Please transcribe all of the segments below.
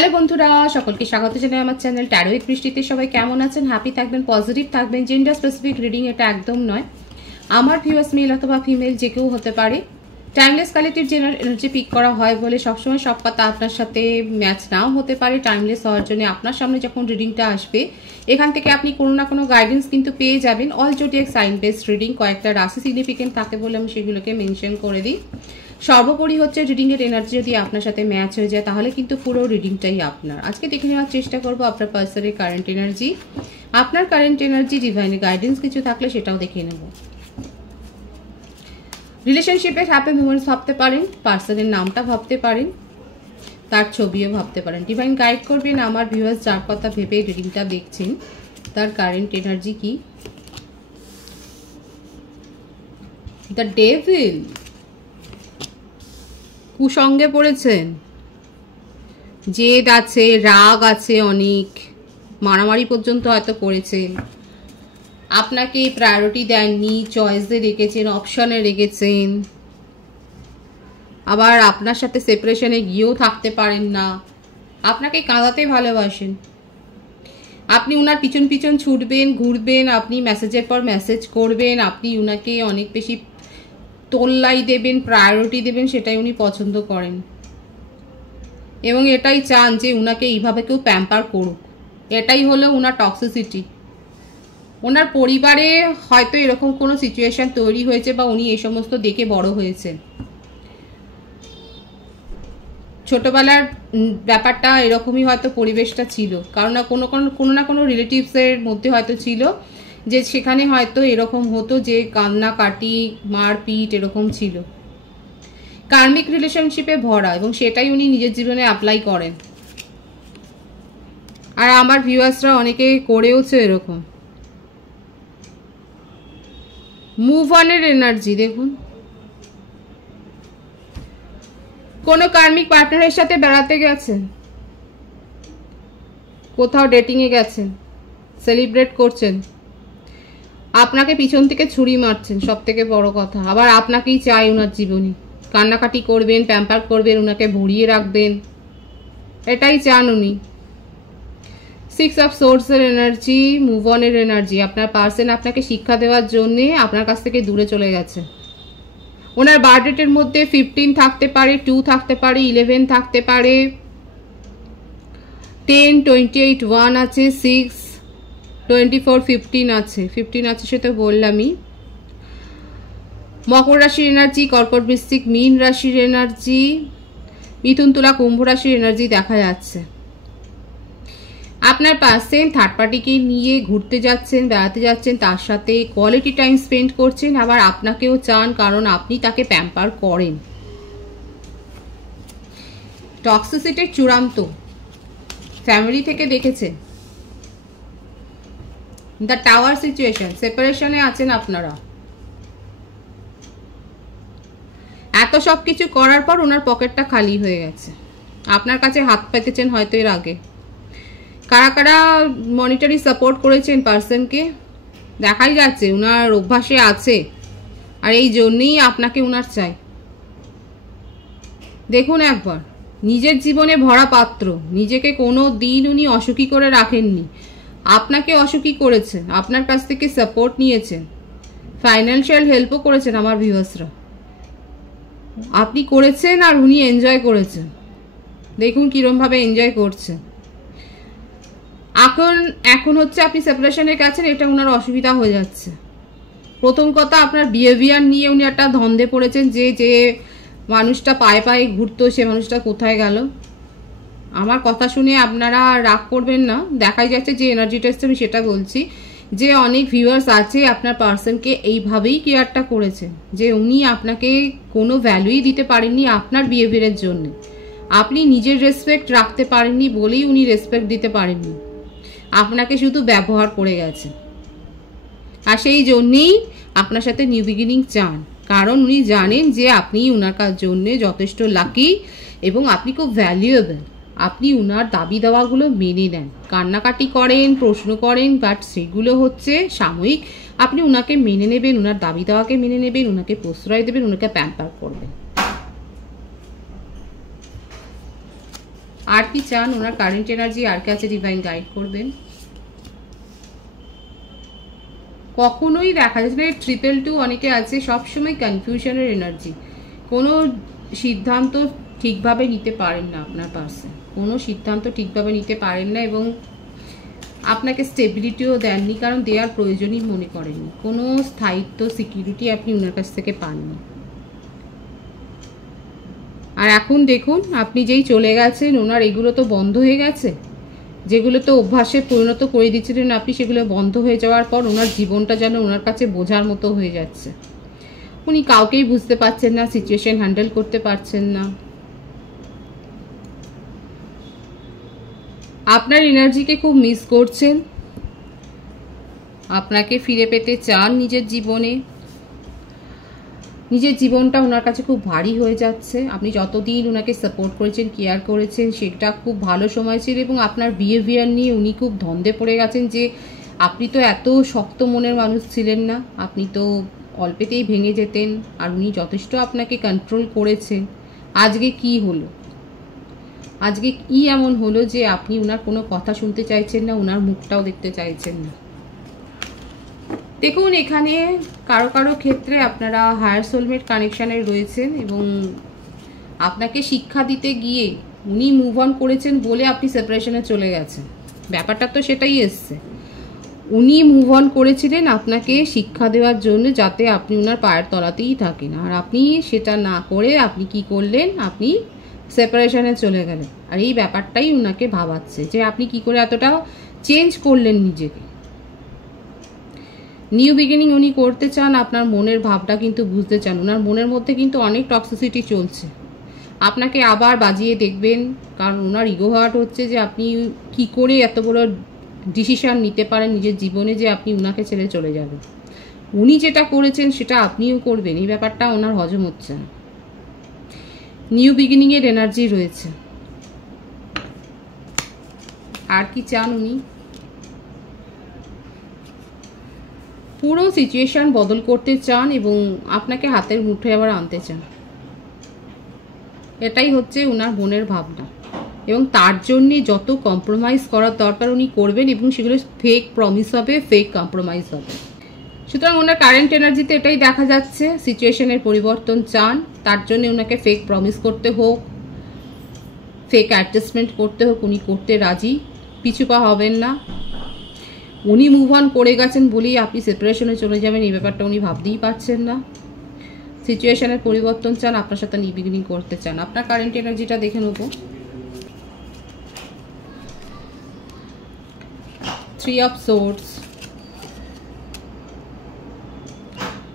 Hello বন্ধুরা, সকলকে স্বাগত জানাই আমার চ্যানেল ট্যারো উইথ বৃষ্টিতে। সবাই কেমন আছেন? হ্যাপি থাকবেন, পজিটিভ থাকবেন। জেন্ডার স্পেসিফিক রিডিং এটা একদম নয়। আমার ভিউয়ার্স মেল অথবা ফিমেল যে কেউ হতে পারে। Timeless collective general energy peak করা হয় বলে সবসময় সব কথা আপনার সাথে ম্যাচ নাও হতে পারে। টাইমলেস হওয়ার জন্য আপনার সামনে যখন রিডিংটা আসবে এখান থেকে আপনি কোনো না কোনো গাইডেন্স কিন্তু পেয়ে যাবেন। All zodiac sign based reading, কয়েকটা রাশি সিগনিফিকেন্ট থাকে বলে আমি সেগুলোকে মেনশন করে দিই। সর্বোপরি হচ্ছে রিডিংয়ের এনার্জি যদি আপনার সাথে ম্যাচ হয়ে যায় তাহলে কিন্তু পুরো রিডিংটাই আপনার। আজকে দেখে নেওয়ার চেষ্টা করবো আপনার পার্সনের কারেন্ট এনার্জি। আপনার কারেন্ট এনার্জি ডিভাইনের গাইডেন্স কিছু থাকলে সেটাও দেখে নেব। রিলেশনশিপের হ্যাপি মোমেন্টস ভাবতে পারেন, পার্সনের নামটা ভাবতে পারেন, তার ছবিও ভাবতে পারেন। ডিভাইন গাইড করবেন আমার ভিউয়ার্স যার কথা ভেবে রিডিংটা দেখছেন তার কারেন্ট এনার্জি কি। দ্য ডেভিল, কুসঙ্গে পড়েছেন, জেদ আছে, রাগ আছে, অনেক মারামারি পর্যন্ত হয়তো করেছেন। আপনাকে প্রায়োরিটি দেননি, চয়েসে রেখেছেন, অপশনে রেখেছেন। আবার আপনার সাথে সেপারেশনে গিয়েও থাকতে পারেন না। আপনাকে কাঁদাতে ভালোবাসেন। আপনি উনার পিছন পিছন ছুটবেন, ঘুরবেন, আপনি মেসেজের পর মেসেজ করবেন, আপনি উনাকে অনেক বেশি তোল্লাই দেবেন, প্রায়োরিটি দেবেন, সেটাই উনি পছন্দ করেন এবং এটাই চান যে উনাকে এইভাবে কেউ প্যাম্পার করুক। এটাই হলো উনার টক্সিসিটি। ওনার পরিবারে হয়তো এরকম কোনো সিচুয়েশন তৈরি হয়েছে বা উনি এই সমস্ত দেখে বড় হয়েছেন। ছোটবেলার ব্যাপারটা এরকমই হয়তো পরিবেশটা ছিল, কারণ কোনো না কোনো রিলেটিভসের মধ্যে হয়তো ছিল যে সেখানে হয়তো এরকম হতো যে কান্নাকাটি, মারপিট এরকম ছিল। কার্মিক রিলেশনশিপে ভরা এবং সেটাই উনি নিজের জীবনে অ্যাপ্লাই করেন। আর আমার ভিউয়ার্সরা অনেকে করেওছে এরকম। মুভ অনের এনার্জি দেখুন। কোনো কার্মিক পার্টনারের সাথে বেড়াতে গেছেন, কোথাও ডেটিংয়ে গেছেন, সেলিব্রেট করছেন, আপনাকে পিছন থেকে ছুরি মারছেন, সব থেকে বড় কথা। আবার আপনাকেই চাই ওনার জীবনে, কান্নাকাটি করবেন, প্যাম্পার করবেন, ওনাকে ভরিয়ে রাখবেন, এটাই চান উনি। সিক্স অফ সোর্সের এনার্জি, মুভ অনের এনার্জি। আপনার পার্সন আপনাকে শিক্ষা দেওয়ার জন্যে আপনার কাছ থেকে দূরে চলে গেছে। ওনার বার্থডেটের মধ্যে 15 থাকতে পারে, 2 থাকতে পারে, 11 থাকতে পারে, 10, 28, 1 আছে, 6, 24, 15 আছে। 15 আছে সে তো বললামই। মকর রাশির এনার্জি, কর্কট, বৃশ্চিক, মীন রাশির এনার্জি, মিথুন, তুলা, কুম্ভ রাশির এনার্জি দেখা যাচ্ছে। আপনার পার্সন থার্ড পার্টিকে নিয়ে ঘুরতে যাচ্ছেন, বেড়াতে যাচ্ছেন, তার সাথে কোয়ালিটি টাইম স্পেন্ড করছেন। আবার আপনাকেও চান, কারণ আপনি তাকে প্যাম্পার করেন। টক্সিসিটির চূড়ান্ত ফ্যামিলি থেকে দেখেছেন। দ্য টাওয়ার সিচুয়েশন, সেপারেশনে আছেন আপনারা। এত সব কিছু করার পর ওনার পকেটটা খালি হয়ে গেছে। আপনার কাছে হাত পেতেছেন হয়তো এর আগে। কারা কারা মনিটারি সাপোর্ট করেছেন পার্সনকে দেখাই যাচ্ছে ওনার অভ্যাসে আছে, আর এই জন্যই আপনাকে ওনার চাই। দেখুন একবার, নিজের জীবনে ভরা পাত্র, নিজেকে কোনো দিন উনি অসুখী করে রাখেননি। আপনাকে অসুখী করেছেন, আপনার কাছ থেকে সাপোর্ট নিয়েছেন, ফাইন্যান্সিয়াল হেল্পও করেছেন আমার ভিউয়ার্সরা। আপনি করেছেন আর উনি এনজয় করেছেন। দেখুন কিরমভাবে এনজয় করছেন। এখন হচ্ছে আপনি সেপারেশনে গেছেন, এটা ওনার অসুবিধা হয়ে যাচ্ছে। প্রথম কথা, আপনার বিহেভিয়ার নিয়ে উনি একটা ধন্দে পড়েছেন যে যে মানুষটা পায়ে পায়ে ঘুরতো সে মানুষটা কোথায় গেল। আমার কথা শুনে আপনারা রাগ করবেন না, দেখাই যাচ্ছে যে এনার্জিটা এসছে, আমি সেটা বলছি যে অনেক ভিউয়ার্স আছে আপনার পার্সনকে এইভাবেই কেয়ারটা করেছেন যে উনি আপনাকে কোনো ভ্যালুই দিতে পারেননি আপনার বিহেভিয়ারের জন্য। আপনি নিজের রেসপেক্ট রাখতে পারেননি বলেই উনি রেসপেক্ট দিতে পারেননি, আপনাকে শুধু ব্যবহার করে গেছে। আর সেই জন্যেই আপনার সাথে নিউ বিগিনিং চান, কারণ উনি জানেন যে আপনি উনার জন্য যথেষ্ট লাকি এবং আপনি খুব ভ্যালুয়েবল। আপনি উনার দাবি দাওয়াগুলো মেনে নেন, কান্নাকাটি করেন, প্রশ্ন করেন, বাট সেগুলো হচ্ছে সাময়িক। আপনি উনাকে মেনে নেবেন, উনার দাবি দাওয়াকে মেনে নেবেন, উনাকে প্রশ্রয় দেবেন, উনাকে প্যাম্পার করবেন। আর কি চান ওনার কারেন্ট এনার্জি, আর কাছে ডিভাইন গাইড করবেন। কখনোই দেখা যাচ্ছে না 222 অনেকে আছে সবসময় কনফিউশনের এনার্জি, কোনো সিদ্ধান্ত ঠিকভাবে নিতে পারেন না, আপনার পার্সন কোনো সিদ্ধান্ত ঠিকভাবে নিতে পারেন না এবং আপনাকে স্টেবিলিটিও দেননি, কারণ দেওয়ার প্রয়োজনই মনে করেননি, কোনো স্থায়িত্ব সিকিউরিটি আপনি ওনার কাছ থেকে পাননি। আর এখন দেখুন আপনি যেই চলে গেছেন ওনার এগুলো তো বন্ধ হয়ে গেছে, যেগুলো তো অভ্যাসে পরিণত করে দিচ্ছিলেন আপনি, সেগুলো বন্ধ হয়ে যাওয়ার পর ওনার জীবনটা যেন ওনার কাছে বোঝার মতো হয়ে যাচ্ছে। উনি কাউকেই বুঝতে পারছেন না, সিচুয়েশন হ্যান্ডেল করতে পারছেন না। আপনার এনার্জিকে খুব মিস করছেন, আপনাকে ফিরে পেতে চান নিজের জীবনে। নিজের জীবনটা ওনার কাছে খুব ভারী হয়ে যাচ্ছে। আপনি যতদিন ওনাকে সাপোর্ট করেছেন, কেয়ার করেছেন, সেটা খুব ভালো সময় ছিল এবং আপনার বিহেভিয়ার নিয়ে উনি খুব ধন্দে পড়ে গেছেন যে আপনি তো এত শক্ত মনের মানুষ ছিলেন না, আপনি তো অল্পেতেই ভেঙে যেতেন, আর উনি যথেষ্ট আপনাকে কন্ট্রোল করেছেন। আজকে কি হলো, আজকে কি এমন হলো যে আপনি ওনার কোনো কথা শুনতে চাইছেন না, ওনার মুখটাও দেখতে চাইছেন না? দেখুন এখানে কারো কারো ক্ষেত্রে আপনারা হায়ার সোলমেট কানেকশানে রয়েছেন এবং আপনাকে শিক্ষা দিতে গিয়ে উনি মুভ অন করেছেন বলে আপনি সেপারেশনে চলে গেছেন, ব্যাপারটা তো সেটাই এসছে। উনি মুভ অন করেছিলেন আপনাকে শিক্ষা দেওয়ার জন্য, যাতে আপনি ওনার পায়ের তলাতেই থাকেন, আর আপনি সেটা না করে আপনি কি করলেন, আপনি সেপারেশনে চলে গেলেন। আর এই ব্যাপারটাই ওনাকে ভাবাচ্ছে যে আপনি কি করে এতটা চেঞ্জ করলেন নিজেকে। নিউ বিগিনিং উনি করতে চান, আপনার মনের ভাবটা কিন্তু বুঝতে চান। ওনার মনের মধ্যে কিন্তু অনেক টক্সিসিটি চলছে, আপনাকে আবার বাজিয়ে দেখবেন, কারণ ওনার ইগো হার্ট হচ্ছে যে আপনি কি করে এত বড় ডিসিশন নিতে পারেন নিজের জীবনে যে আপনি ওনাকে ছেড়ে চলে যাবেন। উনি যেটা করেছেন সেটা আপনিও করবেন, এই ব্যাপারটা ওনার হজম হচ্ছে না। নিউ বিগিনিংয়ের এনার্জি রয়েছে। আর কি চান উনি? পুরো সিচুয়েশন বদল করতে চান এবং আপনাকে হাতের মুঠোয় আবার আনতে চান, এটাই হচ্ছে ওনার মনের ভাবনা। এবং তার জন্যে যত কম্প্রোমাইজ করার দরকার উনি করবেন এবং সেগুলো ফেক প্রমিস হবে, ফেক কম্প্রোমাইজ হবে। সুতরাং ওনার কারেন্ট এনার্জিতে এটাই দেখা যাচ্ছে, সিচুয়েশনের পরিবর্তন চান, তার জন্য ওনাকে ফেক প্রমিস করতে হোক, ফেক অ্যাডজাস্টমেন্ট করতে হোক, উনি করতে রাজি, পিছু পা হবেন না। উনি মুভ অন করে গেছেন বলেই আপনি সেপারেশনে চলে যাবেন, এই ব্যাপারটা উনি ভাবতেই পারছেন না। সিচুয়েশনের পরিবর্তন চান, আপনার সাথে নিউ বিগিনিং করতে চান। আপনার কারেন্ট এনার্জিটা দেখে নেব। 3 of Swords,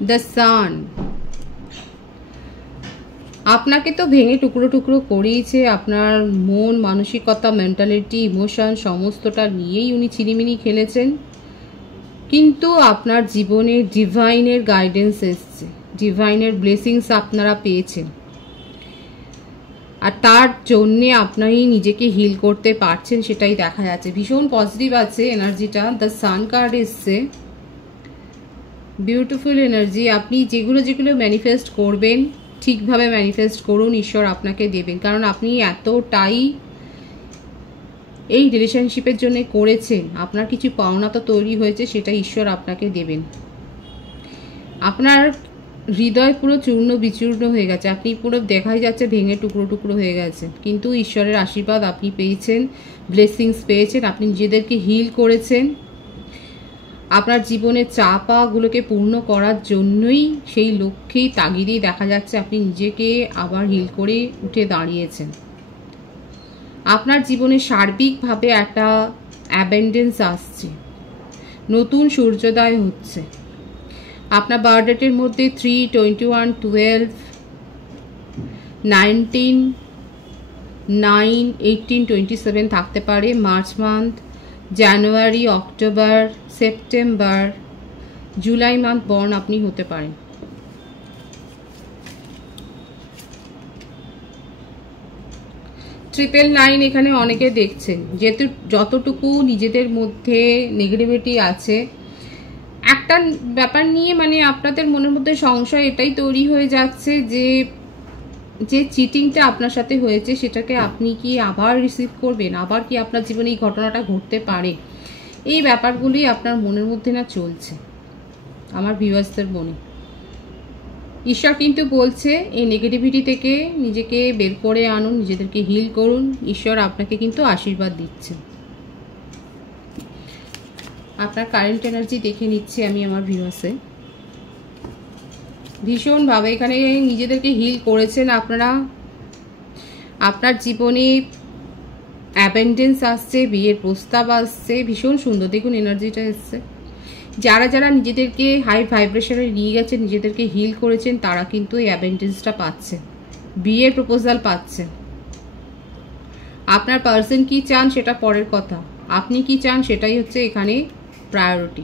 the Sun। আপনাকে তো ভেঙে টুকরো টুকরো করেইছে, আপনার মন মানসিকতা মেন্টালিটি ইমোশন সমস্তটা নিয়েই উনি চিনিমিনি খেলেছেন, কিন্তু আপনার জীবনে ডিভাইনের গাইডেন্স এসছে, ডিভাইনের ব্লেসিংস আপনারা পেয়েছেন, আর তার জন্যে আপনারই নিজেকে হিল করতে পারছেন, সেটাই দেখা যাচ্ছে। ভীষণ পজিটিভ আছে এনার্জিটা। দ্য সান কার্ড এসছে, বিউটিফুল এনার্জি। আপনি যেগুলো যেগুলো ম্যানিফেস্ট করবেন ঠিকভাবে ম্যানিফেস্ট করুন, ঈশ্বর আপনাকে দেবেন, কারণ আপনি এতটাই এই রিলেশনশিপের জন্য করেছেন, আপনার কিছু পাওনা তো তৈরি হয়েছে, সেটা ঈশ্বর আপনাকে দেবেন। আপনার হৃদয় পুরো চূর্ণ বিচূর্ণ হয়ে গেছে, আপনি পুরো দেখাই যাচ্ছে ভেঙে টুকরো টুকরো হয়ে গেছে, কিন্তু ঈশ্বরের আশীর্বাদ আপনি পেয়েছেন, ব্লেসিংস পেয়েছেন, আপনি নিজেদেরকে হিল করেছেন। আপনার জীবনের চাপাগুলোকে পূর্ণ করার জন্যই, সেই লক্ষ্যেই তাগিদেই দেখা যাচ্ছে আপনি নিজেকে আবার হিল করে উঠে দাঁড়িয়েছেন। আপনার জীবনে সার্বিকভাবে একটা অ্যাবেন্ডেন্স আসছে, নতুন সূর্যোদয় হচ্ছে। আপনার বার্থডেটের মধ্যে 3, 21, 12, 19, 9, 18, 27 থাকতে পারে। March month, January, October, September, July month born আপনি হতে পারেন। ট্রিপল 9 এখানে অনেকে দেখছেন, যেহেতু যতটুকু নিজেদের মধ্যে নেগেটিভিটি আছে, একটা ব্যাপার নিয়ে মানে আপনাদের মনের মধ্যে সংশয় এটাই তৈরি হয়ে যাচ্ছে যে যে চিটিংটা আপনার সাথে হয়েছে সেটাকে আপনি কি আবার রিসিভ করবেন, আবার কি আপনার জীবনে এই ঘটনাটা ঘটতে পারে, এই ব্যাপারগুলি আপনার মনের মধ্যে না চলছে আমার ভিউয়ার্সদের মনে। ঈশ্বর কিন্তু বলছে এই নেগেটিভিটি থেকে নিজেকে বের করে আনুন, নিজেদেরকে হিল করুন। ঈশ্বর আপনাকে কিন্তু আশীর্বাদ দিচ্ছে। আপনার কারেন্ট এনার্জি দেখে নিচ্ছি আমি আমার ভিউয়ার্সে। ভীষণভাবে এখানে নিজেদেরকে হিল করেছেন আপনারা। আপনার জীবনে অ্যাবেন্ডেন্স আসছে, বিয়ের প্রস্তাব আসছে, ভীষণ সুন্দর দেখুন এনার্জিটা এসছে। যারা যারা নিজেদেরকে হাই ভাইব্রেশনে নিয়ে গেছেন, নিজেদেরকে হিল করেছেন, তারা কিন্তু এই অ্যাবেন্ডেন্সটা পাচ্ছে, বিয়ের প্রপোজাল পাচ্ছে। আপনার পার্সন কি চান সেটা পরের কথা, আপনি কি চান সেটাই হচ্ছে এখানে প্রায়োরিটি।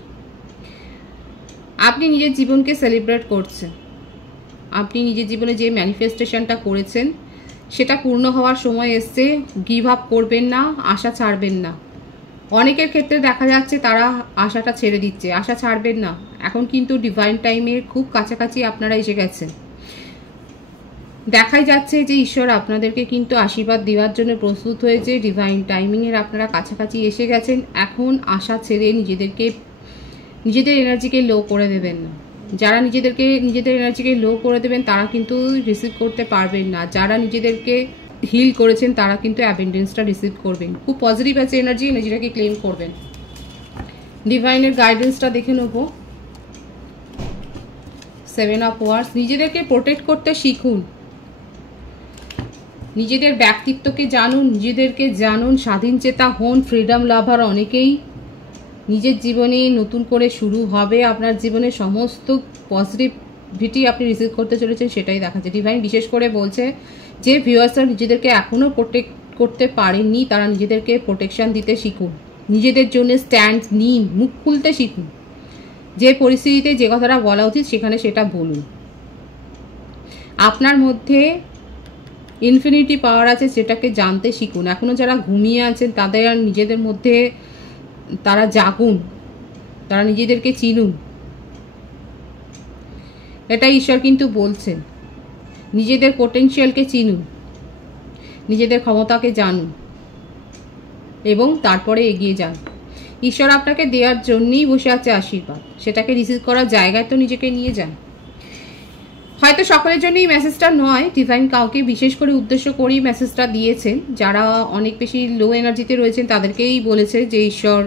আপনি নিজের জীবনকে সেলিব্রেট করছেন, আপনি নিজের জীবনে যে ম্যানিফেস্টেশনটা করেছেন সেটা পূর্ণ হওয়ার সময় এসছে। গিভ আপ করবেন না, আশা ছাড়বেন না। অনেকের ক্ষেত্রে দেখা যাচ্ছে তারা আশাটা ছেড়ে দিচ্ছে, আশা ছাড়বেন না। এখন কিন্তু ডিভাইন টাইমের খুব কাছাকাছি আপনারা এসে গেছেন। দেখাই যাচ্ছে যে ঈশ্বর আপনাদেরকে কিন্তু আশীর্বাদ দেওয়ার জন্য প্রস্তুত হয়েছে। ডিভাইন টাইমিংয়ের আপনারা কাছাকাছি এসে গেছেন। এখন আশা ছেড়ে নিজেদের এনার্জিকে লো করে দেবেন না। যারা নিজেদের এনার্জিকে লো করে দেবেন তারা কিন্তু রিসিভ করতে পারবেন না। যারা নিজেদেরকে হিল করেছেন তারা কিন্তু অ্যাবেন্ডেন্সটা রিসিভ করবেন। খুব পজিটিভ আছে এনার্জিটাকে ক্লেম করবেন। ডিভাইনের গাইডেন্সটা দেখে নেব। 7 অফ ওয়ান্ডস। নিজেদেরকে প্রোটেক্ট করতে শিখুন, নিজেদের ব্যক্তিত্বকে জানুন, নিজেদেরকে জানুন, স্বাধীনচেতা হন, ফ্রিডম লাভার অনেকেই। নিজের জীবনে নতুন করে শুরু হবে, আপনার জীবনে সমস্ত পজিটিভিটি আপনি রিসিভ করতে চলেছেন সেটাই দেখাচ্ছে। ডিভাইন বিশেষ করে বলছে যে ভিউয়ার্সরা নিজেদেরকে এখনও প্রোটেক্ট করতে পারেননি তারা নিজেদেরকে প্রোটেকশন দিতে শিখুন, নিজেদের জন্য স্ট্যান্ড নিন, মুখ খুলতে শিখুন। যে পরিস্থিতিতে যে কথাটা বলা উচিত সেখানে সেটা বলুন। আপনার মধ্যে ইনফিনিটি পাওয়ার আছে সেটাকে জানতে শিখুন। এখনও যারা ঘুমিয়ে আছেন তাদের নিজেদের মধ্যে তারা জাগুন, তারা নিজেদেরকে চিনুন। এটা ঈশ্বর কিন্তু বলছেন। নিজেদের পোটেনশিয়ালকে চিনুন, নিজেদের ক্ষমতাকে জানুন এবং তারপরে এগিয়ে যান। ঈশ্বর আপনাকে দেওয়ার জন্যই বসে আছে আশীর্বাদ, সেটাকে রিসিভ করার জায়গায় তো নিজেকে নিয়ে যান। হয়তো সকলের জন্য এই মেসেজটা নয়, ডিভাইন কাউকে বিশেষ করে উদ্দেশ্য করেই মেসেজটা দিয়েছেন। যারা অনেক বেশি লো এনার্জিতে রয়েছেন তাদেরকেই বলেছে যে ঈশ্বর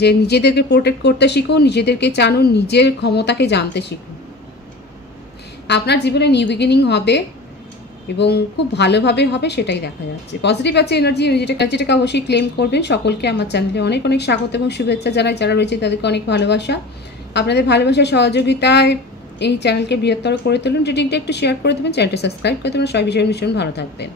যে নিজেদেরকে প্রোটেক্ট করতে শিখুন, নিজেদেরকে জানুন, নিজের ক্ষমতাকে জানতে শিখুন। আপনার জীবনে নিউ বিগিনিং হবে এবং খুব ভালোভাবে হবে সেটাই দেখা যাচ্ছে। পজিটিভ আছে এনার্জি, যেটাকে অবশ্যই ক্লেম করবেন। সকলকে আমার চ্যানেলে অনেক অনেক স্বাগত এবং শুভেচ্ছা জানাই। যারা রয়েছে তাদেরকে অনেক ভালোবাসা। আপনাদের ভালোবাসার সহযোগিতায় এই চ্যানেলকে বৃহত্তর করে তুলুন। রেটিংটা একটু শেয়ার করে দেবেন, চ্যানেলটা সাবস্ক্রাইব করে দেবেন। সবাই ভীষণ ভালো থাকবেন।